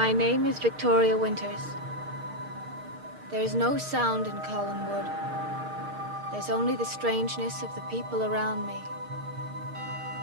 My name is Victoria Winters. There is no sound in Collinwood. There's only the strangeness of the people around me.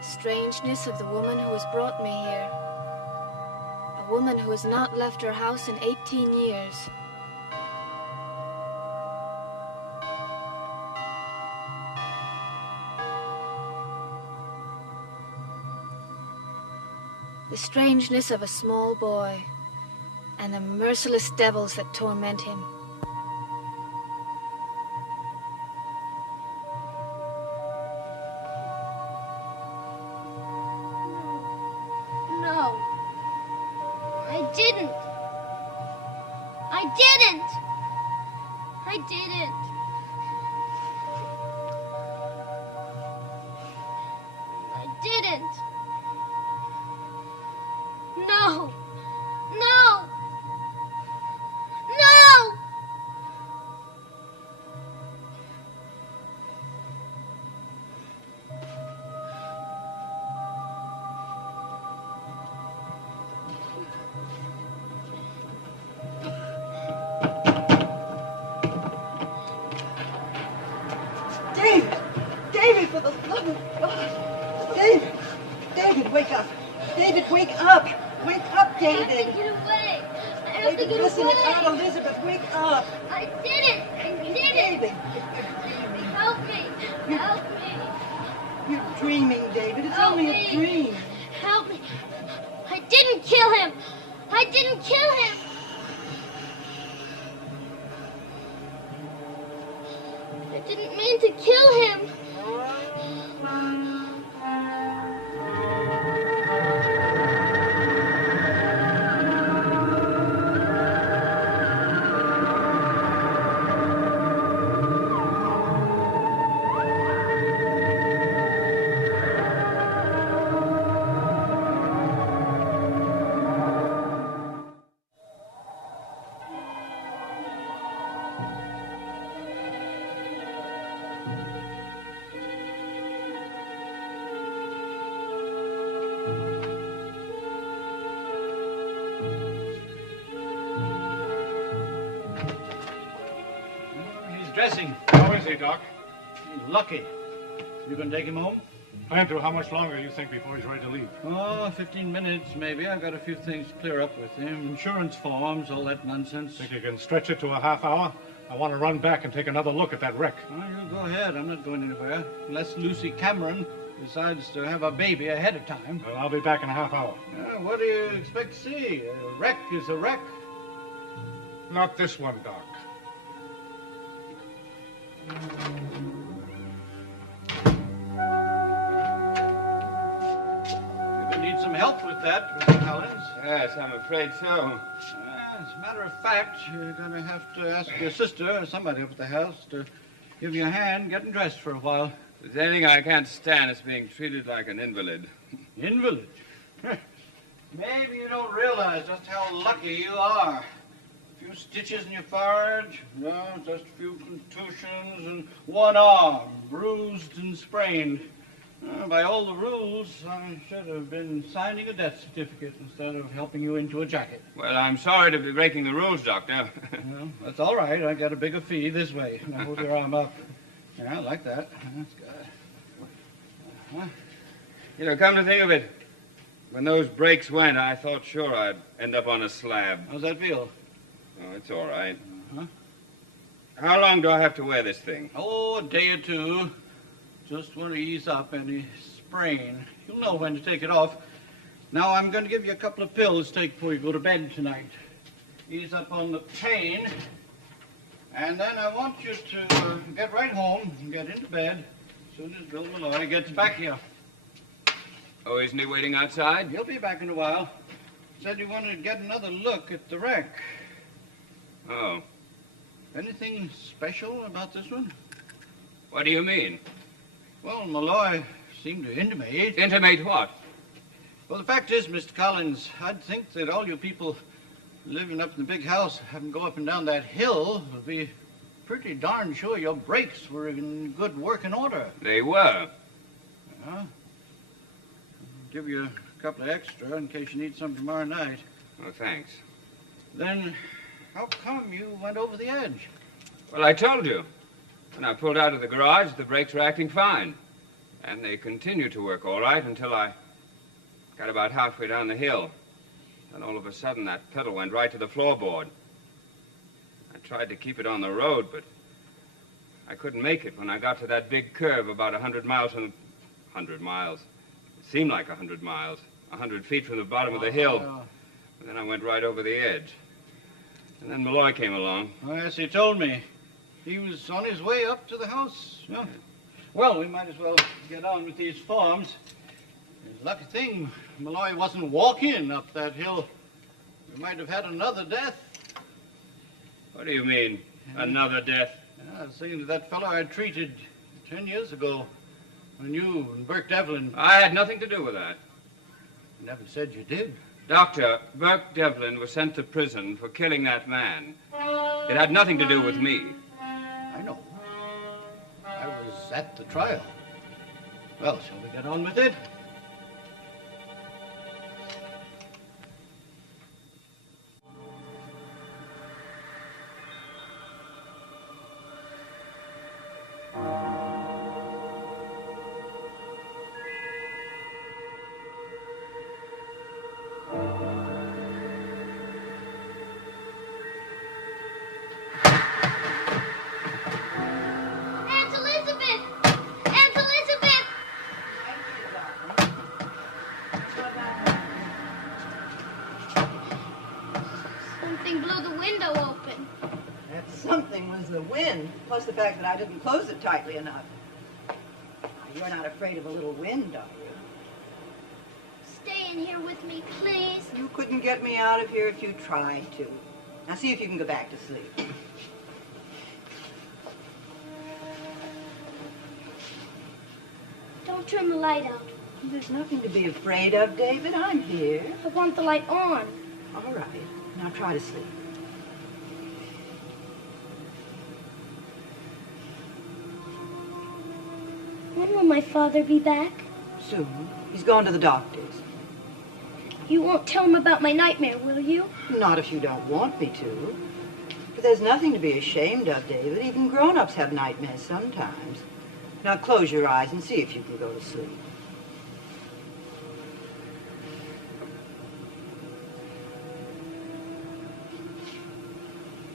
The strangeness of the woman who has brought me here. A woman who has not left her house in 18 years. The strangeness of a small boy and the merciless devils that torment him. No. I didn't. I didn't. I didn't. I didn't. No. No. No. David! David, for the love of God! David! David, wake up! David, wake up! Wake up, I David! have to get away. I have to David, get listen, away. it's Aunt Elizabeth, wake up! I didn't. I didn't. David! Help me. Help me. You're dreaming, David. It's Help only me. a dream. Help me. I didn't kill him. I didn't kill him. I didn't mean to kill him. He's dressing. How is he, Doc? He's lucky. You gonna take him home? Plan to. How much longer do you think before he's ready to leave? Oh, 15 minutes, maybe. I've got a few things to clear up with him. Insurance forms, all that nonsense. Think you can stretch it to a half hour? I want to run back and take another look at that wreck. Well, you go ahead. I'm not going anywhere. Unless Lucy Cameron decides to have a baby ahead of time. Well, I'll be back in a half hour. What do you expect to see? A wreck is a wreck. Not this one, Doc. You're gonna need some help with that, Mr. Collins. Yes, I'm afraid so. As a matter of fact, you're gonna have to ask your sister or somebody up at the house to give you a hand getting dressed for a while. If there's anything I can't stand, it's being treated like an invalid. Invalid? Maybe you don't realize just how lucky you are. A few stitches in your forehead, just a few contusions, and one arm bruised and sprained. By all the rules, I should have been signing a death certificate instead of helping you into a jacket. Well, I'm sorry to be breaking the rules, Doctor. Well, that's all right. I get a bigger fee this way. Now hold your arm up. Yeah, I like that. That's good. You know, come to think of it, when those brakes went, I thought sure I'd end up on a slab. How's that feel? Oh, it's all right. Uh-huh. How long do I have to wear this thing? Oh, a day or two. Just want to ease up any sprain. You'll know when to take it off. Now, I'm going to give you a couple of pills to take before you go to bed tonight. Ease up on the pain. And then I want you to get right home and get into bed as soon as Bill Malloy gets back here. Oh, isn't he waiting outside? He'll be back in a while. Said you wanted to get another look at the wreck. Oh. Anything special about this one? What do you mean? Well, Malloy seemed to intimate. Intimate what? Well, the fact is, Mr. Collins, I'd think that all you people living up in the big house having to go up and down that hill would be pretty darn sure your brakes were in good working order. They were. Huh? I'll give you a couple of extra in case you need some tomorrow night. Oh, thanks. Then how come you went over the edge? Well, I told you. When I pulled out of the garage, the brakes were acting fine. And they continued to work all right until I got about halfway down the hill. Then all of a sudden, that pedal went right to the floorboard. I tried to keep it on the road, but I couldn't make it when I got to that big curve about 100 miles from... 100 miles. It seemed like 100 miles. 100 feet from the bottom of the hill. And then I went right over the edge. And then Malloy came along. Oh, yes, he told me. He was on his way up to the house. Yeah. Well, we might as well get on with these forms. It's a lucky thing Malloy wasn't walking up that hill. We might have had another death. What do you mean, another death? Yeah, seeing that fellow I treated 10 years ago when you and Burke Devlin... I had nothing to do with that. You never said you did. Doctor, Burke Devlin was sent to prison for killing that man. It had nothing to do with me. I know. I was at the trial. Well, shall we get on with it? Aunt Elizabeth! Aunt Elizabeth! Something blew the window open. That something was the wind, plus the fact that I didn't close it tightly enough. You're not afraid of a little wind, are you? Stay in here with me, please. You couldn't get me out of here if you tried to. Now see if you can go back to sleep. Don't turn the light out. There's nothing to be afraid of, David. I'm here. I want the light on. All right. Now try to sleep. When will my father be back? Soon. He's gone to the doctor's. You won't tell him about my nightmare, will you? Not if you don't want me to. But there's nothing to be ashamed of, David. Even grown-ups have nightmares sometimes. Now close your eyes and see if you can go to sleep.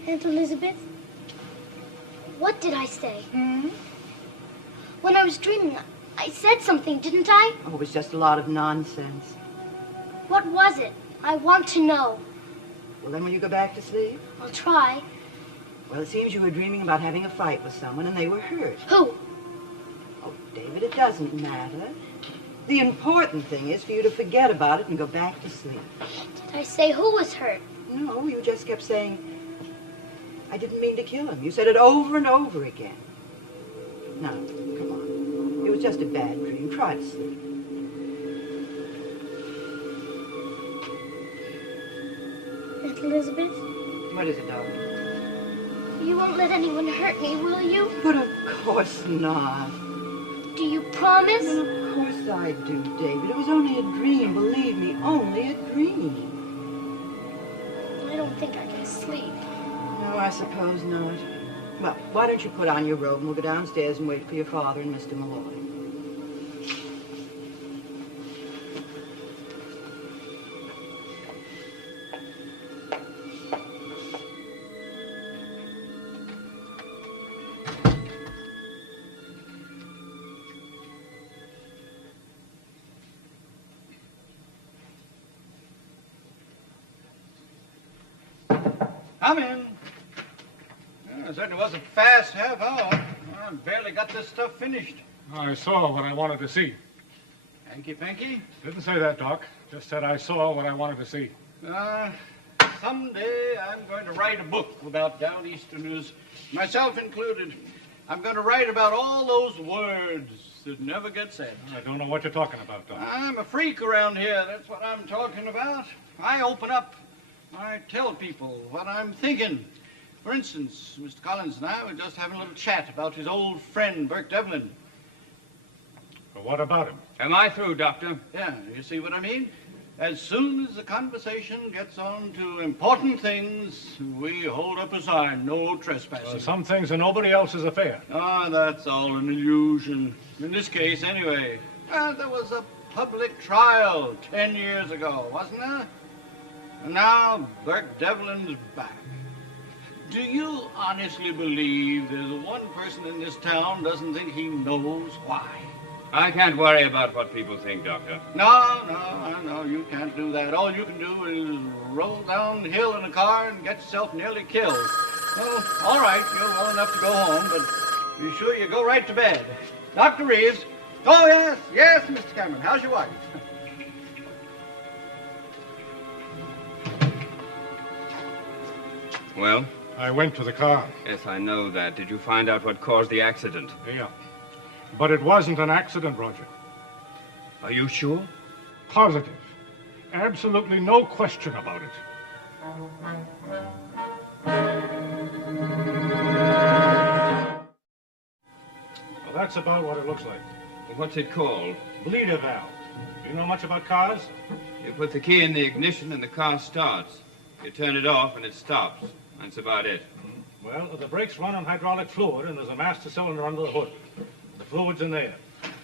Aunt Elizabeth? What did I say? Hmm? When I was dreaming, I said something, didn't I? Oh, it was just a lot of nonsense. What was it? I want to know. Well, then will you go back to sleep? I'll try. Well, it seems you were dreaming about having a fight with someone and they were hurt. Who? Oh, David, it doesn't matter. The important thing is for you to forget about it and go back to sleep. Did I say who was hurt? No, you just kept saying, I didn't mean to kill him. You said it over and over again. Now, come on. It was just a bad dream. Try to sleep. Aunt Elizabeth? What is it, darling? You won't let anyone hurt me, will you? But of course not. Do you promise? Well, of course I do, David. It was only a dream. Believe me, only a dream. I don't think I can sleep. No, I suppose not. Well, why don't you put on your robe and we'll go downstairs and wait for your father and Mr. Malloy. Come in. Yeah, it certainly was a fast half hour. I barely got this stuff finished. I saw what I wanted to see. Hanky-panky? Didn't say that, Doc. Just said I saw what I wanted to see. Someday I'm going to write a book about Downeasterners, myself included. I'm going to write about all those words that never get said. I don't know what you're talking about, Doc. I'm a freak around here. That's what I'm talking about. I open up. I tell people what I'm thinking. For instance, Mr. Collins and I were just having a little chat about his old friend, Burke Devlin. But what about him? Am I through, Doctor? Yeah, you see what I mean? As soon as the conversation gets on to important things, we hold up a sign, no trespassing. Some things are nobody else's affair. Ah, that's all an illusion. In this case, anyway. There was a public trial 10 years ago, wasn't there? And now Burke Devlin's back. Do you honestly believe there's one person in this town doesn't think he knows why? I can't worry about what people think, Doctor. No, you can't do that. All you can do is roll downhill in a car and get yourself nearly killed. Well, all right, you're well enough to go home, but be sure you go right to bed. Dr. Reeves. Oh, yes, Mr. Cameron. How's your wife? Well? I went to the car. Yes, I know that. Did you find out what caused the accident? Yeah. But it wasn't an accident, Roger. Are you sure? Positive. Absolutely no question about it. Well, that's about what it looks like. What's it called? Bleeder valve. Do you know much about cars? You put the key in the ignition and the car starts. You turn it off and it stops. That's about it. Well, the brakes run on hydraulic fluid, and there's a master cylinder under the hood. The fluid's in there.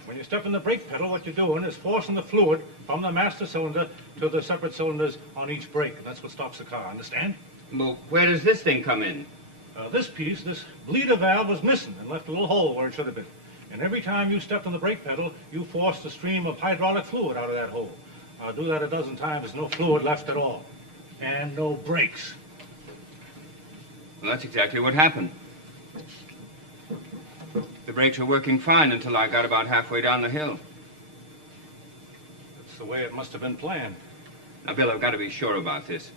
When you step on the brake pedal, what you're doing is forcing the fluid from the master cylinder to the separate cylinders on each brake, and that's what stops the car. Understand? Well, where does this thing come in? This bleeder valve was missing and left a little hole where it should have been. And every time you stepped on the brake pedal, you forced a stream of hydraulic fluid out of that hole. Do that a dozen times, there's no fluid left at all. And no brakes. Well, that's exactly what happened. The brakes were working fine until I got about halfway down the hill. That's the way it must have been planned. Now, Bill, I've got to be sure about this.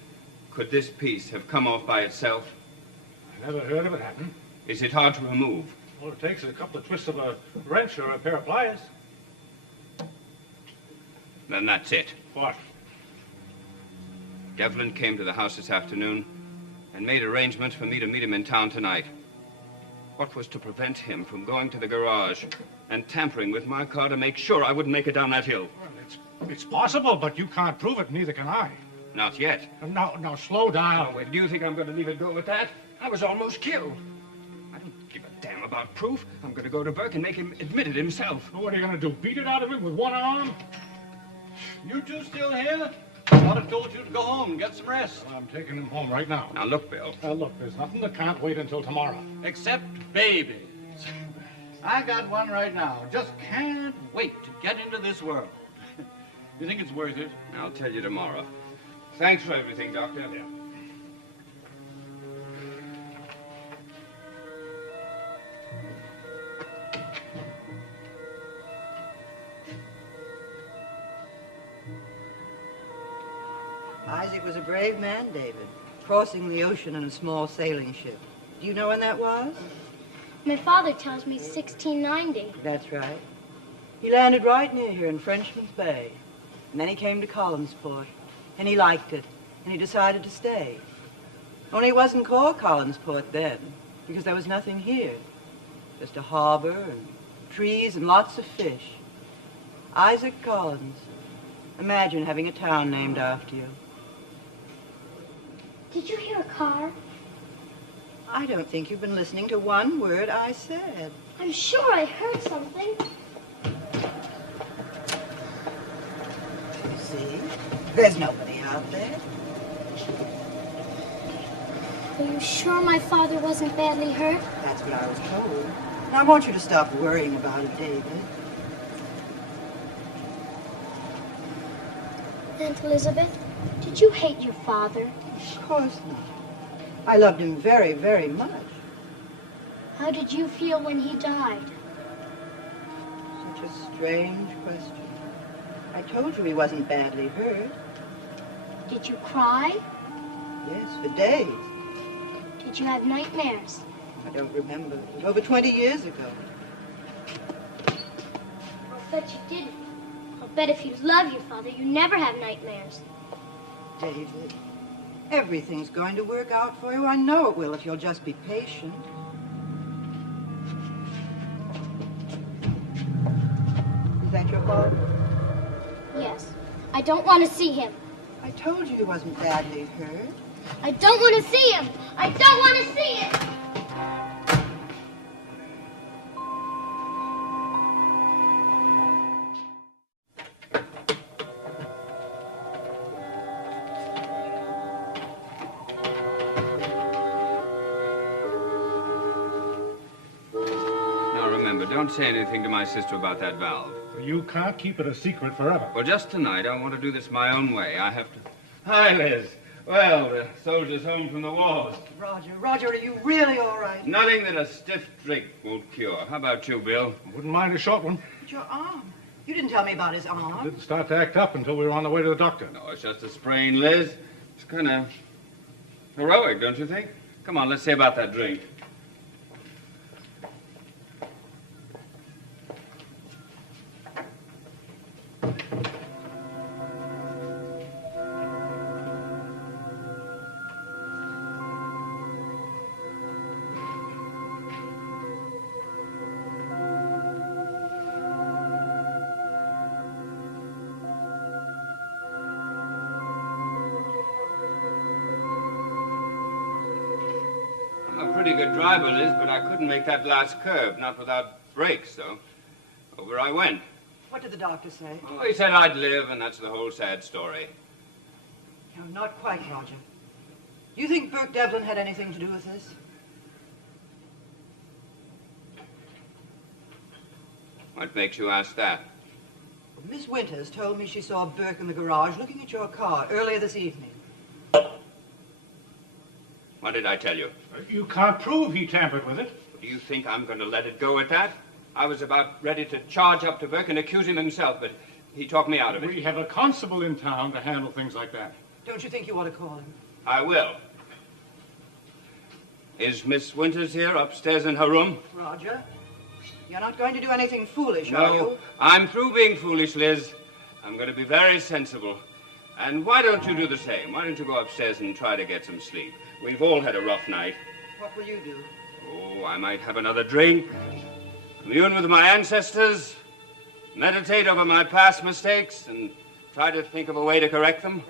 Could this piece have come off by itself? I never heard of it happen. Is it hard to remove? All it takes is a couple of twists of a wrench or a pair of pliers. Then that's it. What? Devlin came to the house this afternoon and made arrangements for me to meet him in town tonight. What was to prevent him from going to the garage and tampering with my car to make sure I wouldn't make it down that hill? Well, it's possible, but you can't prove it, neither can I. Not yet. Now, slow down. Oh, wait, do you think I'm going to leave it go with that? I was almost killed. I don't give a damn about proof. I'm going to go to Burke and make him admit it himself. Well, what are you going to do, beat it out of him with one arm? You two still here? I thought I told you to go home and get some rest. I'm taking him home right now. Now, look, Bill. Look, there's nothing that can't wait until tomorrow. Except babies. I got one right now. Just can't wait to get into this world. You think it's worth it? I'll tell you tomorrow. Thanks for everything, Doctor. Yeah. Isaac was a brave man, David, crossing the ocean in a small sailing ship. Do you know when that was? My father tells me 1690. That's right. He landed right near here in Frenchman's Bay. And then he came to Collinsport, and he liked it, and he decided to stay. Only it wasn't called Collinsport then, because there was nothing here. Just a harbor and trees and lots of fish. Isaac Collins. Imagine having a town named after you. Did you hear a car? I don't think you've been listening to one word I said. I'm sure I heard something. You see? There's nobody out there. Are you sure my father wasn't badly hurt? That's what I was told. And I want you to stop worrying about it, David. Aunt Elizabeth, did you hate your father? Of course not. I loved him very, very much. How did you feel when he died? Such a strange question. I told you he wasn't badly hurt. Did you cry? Yes, for days. Did you have nightmares? I don't remember. It was over 20 years ago. I'll bet you didn't. I'll bet if you love your father, you never have nightmares. David, everything's going to work out for you. I know it will if you'll just be patient. Is that your father? Yes. I don't want to see him. I told you he wasn't badly hurt. I don't want to see him. I don't want to see him. Now remember, don't say anything to my sister about that valve. You can't keep it a secret forever. Well, just tonight, I want to do this my own way. I have to... Hi, Liz. Well, the soldier's home from the wars. Roger, are you really all right? Nothing that a stiff drink won't cure. How about you, Bill? Wouldn't mind a short one. But your arm. You didn't tell me about his arm. Didn't start to act up until we were on the way to the doctor. No, it's just a sprain, Liz. It's kind of heroic, don't you think? Come on, let's see about that drink. Pretty good driver, Liz, but I couldn't make that last curve, not without brakes, though. Over I went. What did the doctor say? Oh, he said I'd live, and that's the whole sad story. No, not quite, Roger. You think Burke Devlin had anything to do with this? What makes you ask that? Miss Winters told me she saw Burke in the garage looking at your car earlier this evening. What did I tell you? You can't prove he tampered with it. Do you think I'm going to let it go at that? I was about ready to charge up to Burke and accuse him himself, but he talked me out of it. We have a constable in town to handle things like that. Don't you think you ought to call him? I will. Is Miss Winters here upstairs in her room? Roger, you're not going to do anything foolish, are No, you? I'm through being foolish, Liz. I'm going to be very sensible. And why don't you do the same? Why don't you go upstairs and try to get some sleep? We've all had a rough night. What will you do? Oh, I might have another drink, commune with my ancestors, meditate over my past mistakes, and try to think of a way to correct them.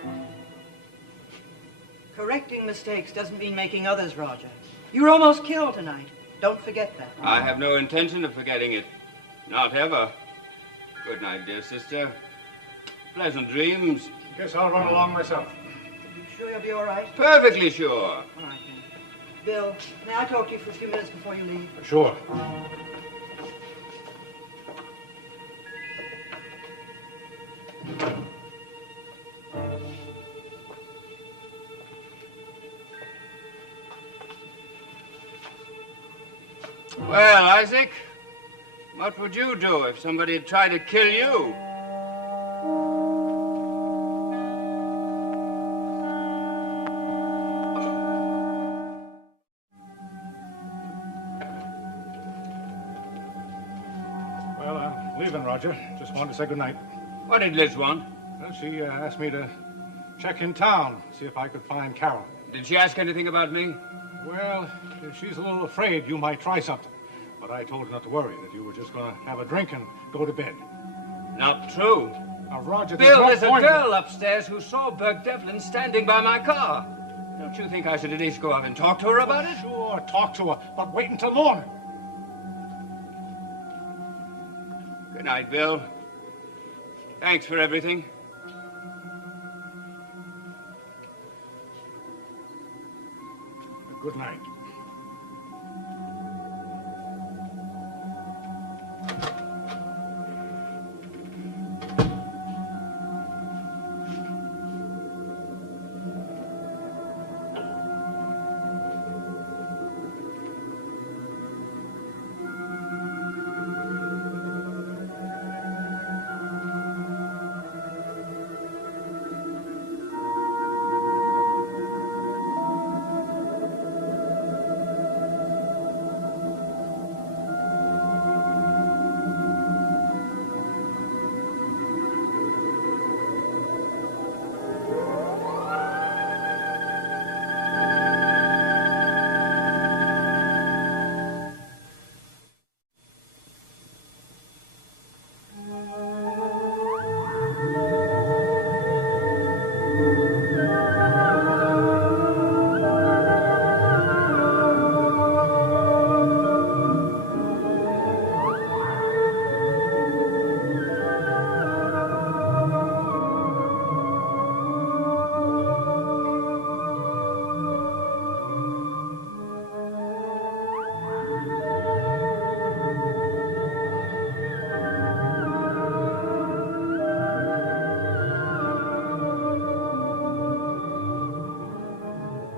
Correcting mistakes doesn't mean making others, Roger. You were almost killed tonight. Don't forget that. I have no intention of forgetting it. Not ever. Good night, dear sister. Pleasant dreams. Guess I'll run along myself. You sure you'll be all right? Perfectly sure. All right, then. Bill, may I talk to you for a few minutes before you leave? Sure. Well, Isaac, what would you do if somebody had tried to kill you? Well, I'm leaving, Roger. Just wanted to say goodnight. What did Liz want? Well, she asked me to check in town, see if I could find Carol. Did she ask anything about me? Well, she's a little afraid you might try something. But I told her not to worry, that you were just going to have a drink and go to bed. Not true. Now, Roger, Bill, there's a point. girl upstairs who saw Burke Devlin standing by my car. Don't you think I should at least go out and talk to her about it? Sure, talk to her, but wait until morning. Good night, Bill. Thanks for everything. Good night.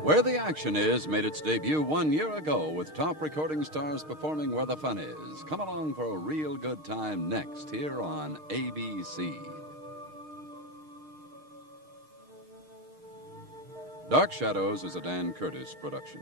Where the Action Is made its debut 1 year ago with top recording stars performing Where the Fun Is. Come along for a real good time next here on ABC. Dark Shadows is a Dan Curtis production.